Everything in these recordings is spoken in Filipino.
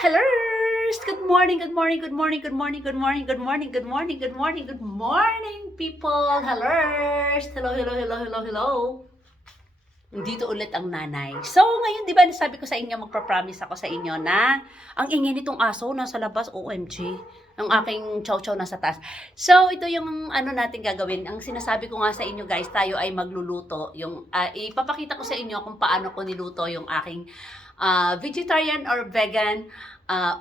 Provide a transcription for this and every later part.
Hello! Good morning, good morning, good morning, good morning, good morning, good morning, good morning, good morning, good morning, people! Hello! Hello, hello, hello, hello, hello! Dito ulit ang nanay. So, ngayon, di ba, sabi ko sa inyo, magpa-promise ako sa inyo na ang ingay nitong aso nasa labas, OMG. Ang aking chow-chow nasa taas. So, ito yung ano natin gagawin. Ang sinasabi ko nga sa inyo, guys, tayo ay magluluto. Yung, ipapakita ko sa inyo kung paano ko niluto yung aking vegetarian or vegan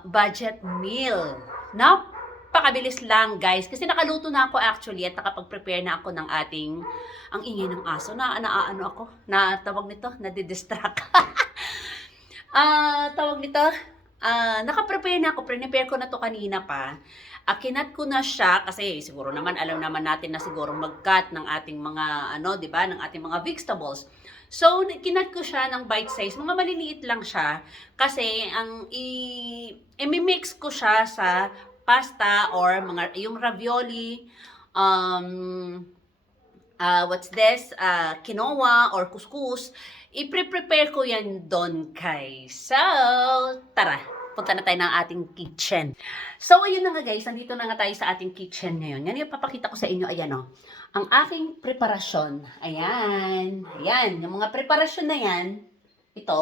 budget meal. Napakabilis lang, guys. Kasi nakaluto na ako actually at nakapag-prepare na ako ng ating ang ingay ng aso na naaano ako, na tawag nito, nadidistract. Tawag nito, naka-prepare na ako, prepare ko na to kanina pa. Kinat ko na siya kasi siguro naman alam naman natin na siguro mag-cut ng ating mga ano, 'di ba, ng ating mga vegetables. So, kinat ko siya ng bite size. Mga maliliit lang siya kasi ang i-mix ko siya sa pasta or mga yung ravioli, what's this, quinoa or couscous, i-prepare ko yan doon, guys. So, tara, punta na tayo ng ating kitchen. So, ayun na nga, guys, nandito na nga tayo sa ating kitchen ngayon. Yan yung papakita ko sa inyo, ayan o. Ang aking preparasyon, ayan, ayan, yung mga preparasyon na yan, ito,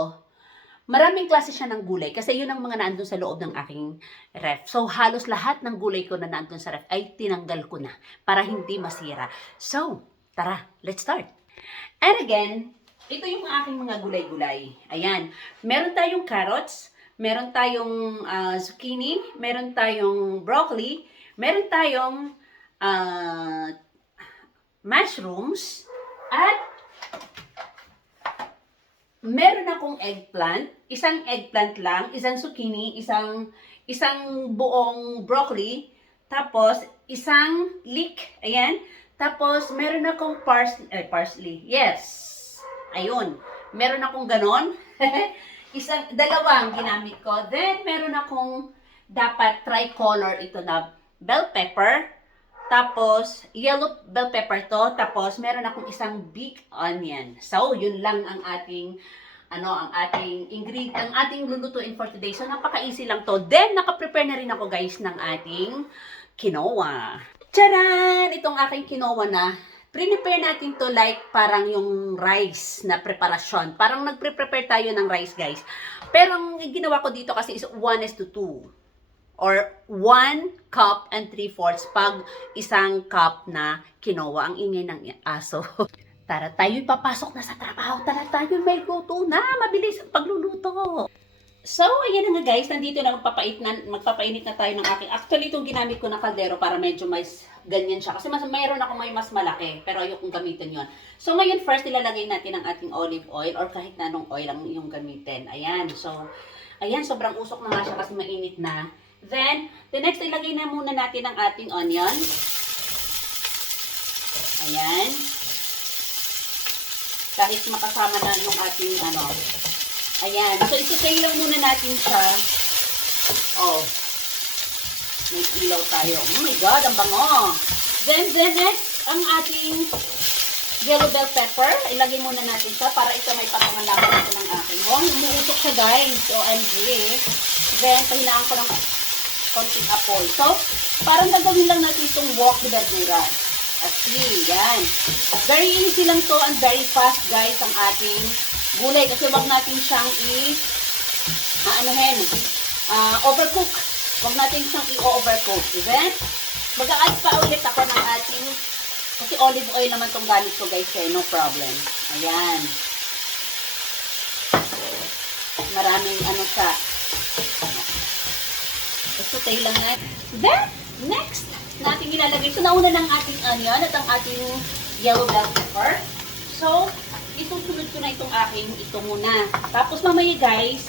maraming klase siya ng gulay kasi yun ang mga naandun sa loob ng aking ref. So, halos lahat ng gulay ko na naandun sa ref ay tinanggal ko na para hindi masira. So, tara, let's start. And again, ito yung aking mga gulay-gulay. Ayan, meron tayong carrots, meron tayong zucchini, meron tayong broccoli, meron tayong mushrooms, at meron akong eggplant, isang eggplant lang, isang zucchini, isang buong broccoli, tapos isang leek, ayan. Tapos meron akong parsley. Yes. Ayun. Meron akong ganon. Dalawang ginamit ko. Then meron akong dapat tricolor ito na bell pepper. Tapos, yellow bell pepper to. Tapos, meron akong isang big onion. So, yun lang ang ating, ang ating ingredient, ang ating lulutuin for today. So, napaka-easy lang to. Then, nakaprepare na rin ako, guys, ng ating quinoa. Tcharan! Itong aking quinoa na, prepare natin to like parang yung rice na preparasyon. Parang nagpre-prepare tayo ng rice, guys. Pero, ang ginawa ko dito kasi is 1:2. Or 1 cup and 3/4 pag isang cup na quinoa. Ang ingay ng aso. Tara, tayo'y papasok na sa trabaho. Tara, tayo may luto na. Mabilis ang pagluluto. So, ayan na nga, guys. Nandito na magpapainit na tayo ng aking. Actually, itong ginamit ko na kaldero para medyo mas ganyan siya. Kasi mayroon ako may mas malaki. Pero ayokong gamitin yon. So, ngayon first ilalagay natin ang ating olive oil or kahit na anong oil ang yung gamitin. Ayan. So, ayan. Sobrang usok na nga siya kasi mainit na. Then, the next, ilagay na muna natin ang ating onion. Ayan. Kahit makasama na yung ating, ayan. So, isasay lang muna natin siya. Oh. May ilaw tayo. Oh my God, ang bango. Then next, ang ating yellow bell pepper. Ilagay muna natin siya para ito may papangalapon ito ng aking. Oh, umuusok siya, guys. OMG. Then, pahinaan ko ng konting apoy. So, parang gagawin lang natin itong wok de verduras. Actually, yan. Very easy lang to and very fast, guys, ang ating gulay. Kasi wag natin siyang overcook. Wag natin siyang i-overcook. Then, mag-a-add pa ulit ako ng ating, kasi olive oil naman itong gamit ko, guys, eh, no problem. Ayan. Maraming siya. Isutay lang natin. Then, next, natin ilalagay. So, nauna ng ating onion at ang ating yellow bell pepper. So, isusunod ko na itong aking ito muna. Tapos, mamaya, guys,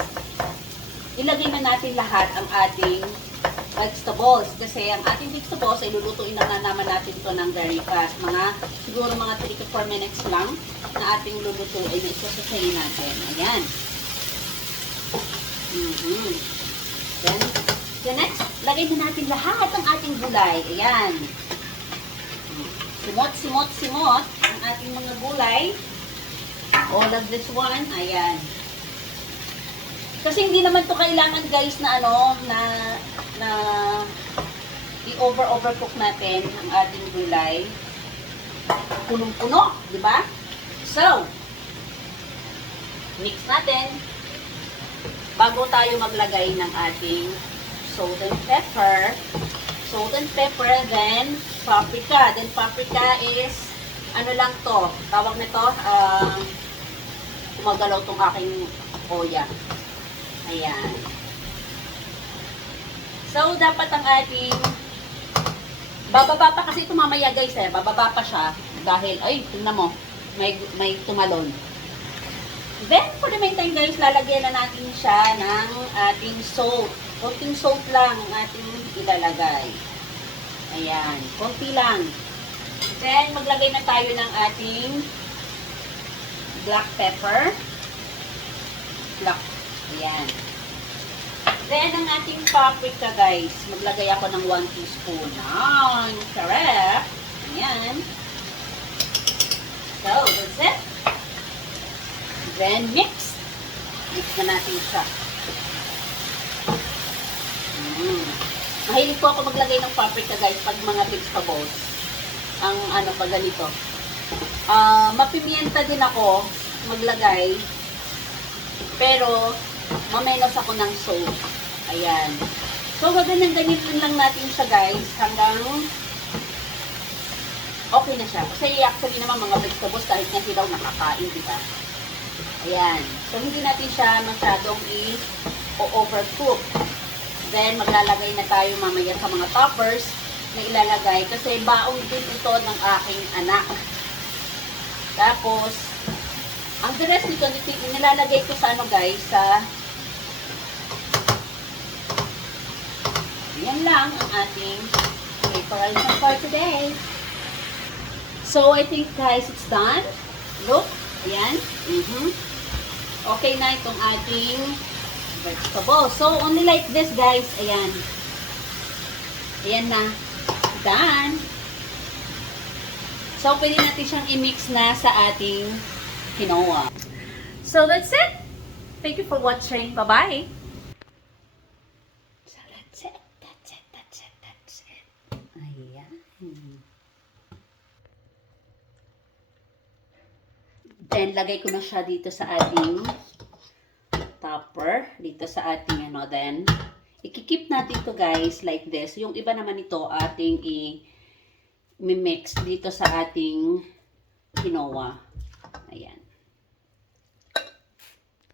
ilagay na natin lahat ang ating vegetables. Kasi ang ating vegetables ay lulutuin na naman natin ito ng very fast. Siguro mga 3 to 4 minutes lang na ating lulutuin na isususayin natin. Ayan. Then, the next, lagay na natin lahat ng ating gulay. Ayan. Simot ang ating mga gulay. All of this one. Ayan. Kasi hindi naman to kailangan guys na ano, na i-overcook natin ang ating gulay. Punong-puno, di ba? So, mix natin bago tayo maglagay ng ating salt and pepper. Salt and pepper, then paprika. Then paprika is, ano lang to, tawag nito, gumagalaw tong aking oya. Ayan. So, dapat ang ating, bababa pa kasi ito mamaya guys eh, bababa pa siya, dahil, ay, tingnan mo, may tumalon. Then, for the meantime guys, lalagyan na natin siya ng ating salt. Konting salt lang ang ating ilalagay. Ayan, konti lang. Then, maglagay na tayo ng ating black pepper. Ayan. Then, ang ating paprika guys, maglagay ako ng 1 teaspoon. Sarap. Ayan. So, that's it. Then, mix. Mix na natin siya. Mahilig po ako maglagay ng paprika guys pag mga vegetables. Ang ano pa ganito. Mapimienta din ako maglagay. Pero, mamenos ako ng salt. Ayan. So, gaganyan-ganyan lang natin siya guys hanggang okay na siya. Kasi actually naman mga vegetables kahit nga sila nakakain, diba? Ayan. So, hindi natin siya masyadong i-overcook. Then, maglalagay na tayo mamaya sa mga toppers na ilalagay. Kasi baon din ito ng aking anak. Tapos, ang the rest nito, nilalagay ko sa ano guys, sa yan lang ang ating preparation for today. So, I think guys, it's done. Look. Ayan. Okay na itong ating vegetable. So, only like this guys. Ayan. Ayan na. Done. So, pwede natin siyang i-mix na sa ating quinoa. So, that's it. Thank you for watching. Bye-bye. So, that's it. That's it. Ayan. Then, lagay ko na siya dito sa ating topper. Dito sa ating ano. Then, ikikip natin to guys like this. Yung iba naman ito ating i-mix dito sa ating quinoa. Ayan.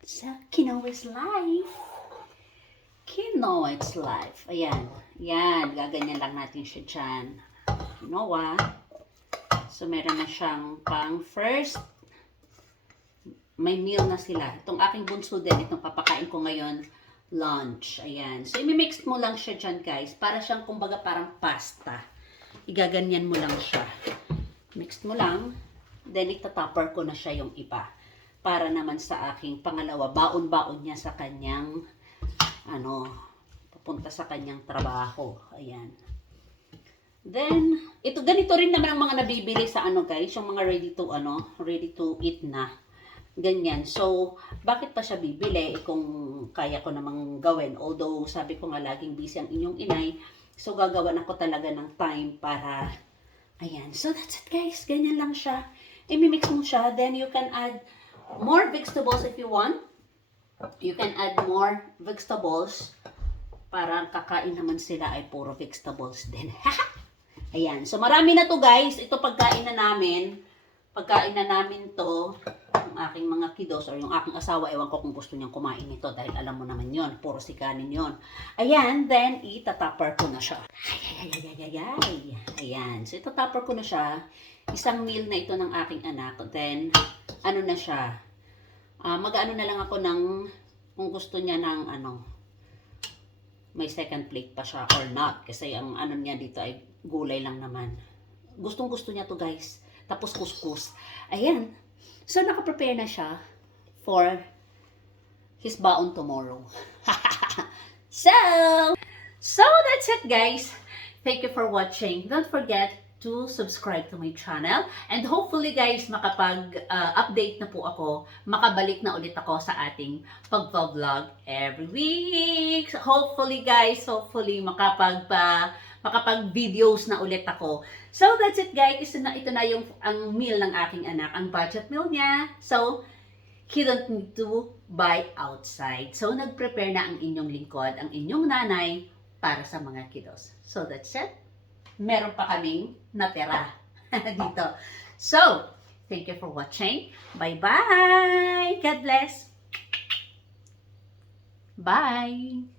So, quinoa is life. Quinoa is life. Ayan. Ayan. Gaganyan lang natin siya dyan. Quinoa. So, meron na siyang pang first. May meal na sila. Itong aking bunso din, itong papakain ko ngayon, lunch. Ayan. So, imimix mo lang siya dyan, guys. Para siyang, kumbaga, parang pasta. Igaganyan mo lang siya. Mix mo lang. Then, itatopper ko na siya yung iba. Para naman sa aking pangalawa, baon-baon niya sa kanyang, papunta sa kanyang trabaho. Ayan. Then, ito, ganito rin naman ang mga nabibili sa guys, yung mga ready to eat na. Ganyan. So, bakit pa siya bibili kung kaya ko namang gawin? Although, sabi ko nga laging busy ang inyong inay. So, gagawan ako talaga ng time para, ayan. So, that's it guys. Ganyan lang siya. I-mix mo siya. Then, you can add more vegetables if you want. You can add more vegetables. Para kakain naman sila ay puro vegetables din. Ayan. So, marami na to guys. Ito pagkain na namin. Pagkain na namin to, yung aking mga kiddos or yung aking asawa, ewan ko kung gusto niyang kumain nito dahil alam mo naman yon, puro sikanin yon. Ayan, then itatapper ko na siya. Ayan, so itatapper ko na siya. Isang meal na ito ng aking anak. Then, ano na siya, mag-ano na lang ako ng, kung gusto niya ng may second plate pa siya or not. Kasi ang niya dito ay gulay lang naman. Gustong gusto niya to guys. Tapos kuskus. Ayan. So, nakaprepare na siya for his baon tomorrow. So, that's it guys. Thank you for watching. Don't forget to subscribe to my channel. And hopefully guys, makapag-update na po ako, makabalik na ulit ako sa ating pagpa-vlog every week. So, hopefully guys, makapag-videos na ulit ako. So that's it guys, ito na yung ang meal ng aking anak, ang budget meal niya. So, he don't need to buy outside. So, nag-prepare na ang inyong lingkod, ang inyong nanay, para sa mga kiddos. So, that's it. Meron pa kaming natira dito. So, thank you for watching. Bye-bye! God bless! Bye!